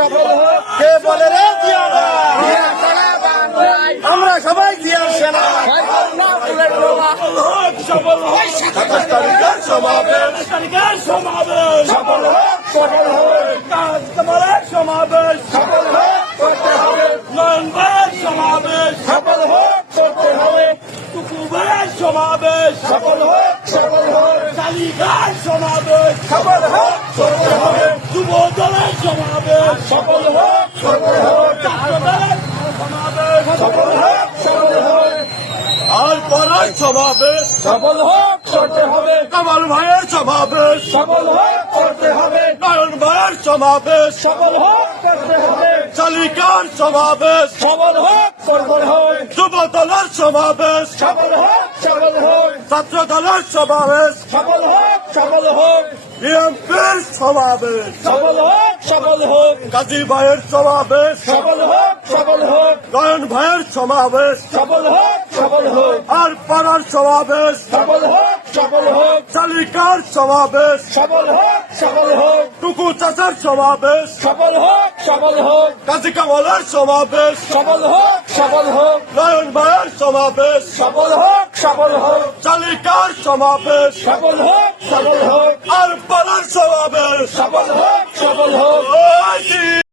সফল হোক। কে বলে রে জিয়ারা? আমরা সবাই জিয়ার সেনা। 27 তারিখের সমাবেশ সফল হোক, সফল হোক। সমাবেশ সফল হোক, করতে হবে। নয়ন ভাইয়ের সমাবেশ সফল হোক, করতে হবে। টুকু ভাইয়ের সমাবেশ সফল হোক, সফল হোক। শালিকার সমাবেশ সফল হোক, করতে হবে। যুব দলের সমাবেশ সফল হোক, সফল হোক। ছাত্র দলের সমাবেশ সফল হোক, সফল হোক। আর পরের সমাবেশ সফল হোক, করতে হবে। কামাল ভাইয়ের সমাবেশ সফল হোক, করতে হবে। নয়ন ভাইয়ের সমাবেশ সফল হোক, করতে হবে। শালিকার সমাবেশ সফল হোক, করতে হবে। যুব দলের সমাবেশ সফল হোক, সফল হোক। ছাত্র দলের সমাবেশ সফল হোক, সফল হোক। বিএনপির সমাবেশ সফল হোক, সফল হোক। কাজী ভাইয়ের সমাবেশ সফল হোক, সফল হোক। নয়ন ভাইয়ের সমাবেশ সফল হোক, সফল হোক। আর পাড়ার সমাবেশ সফল হোক, সফল হোক। শালিকার সমাবেশ সফল হোক, সফল হোক। টুকু চাচার সমাবেশ সফল হোক, সফল হোক। কাজী কামালের সমাবেশ সফল হোক, সফল হোক। নয়ন ভাইয়ের সমাবেশ সফল হোক, সফল হোক। শালিকার সমাবেশ সফল হোক, সফল হোক। আর পাড়ার সমাবেশ সফল হোক, সফল হোক। ওই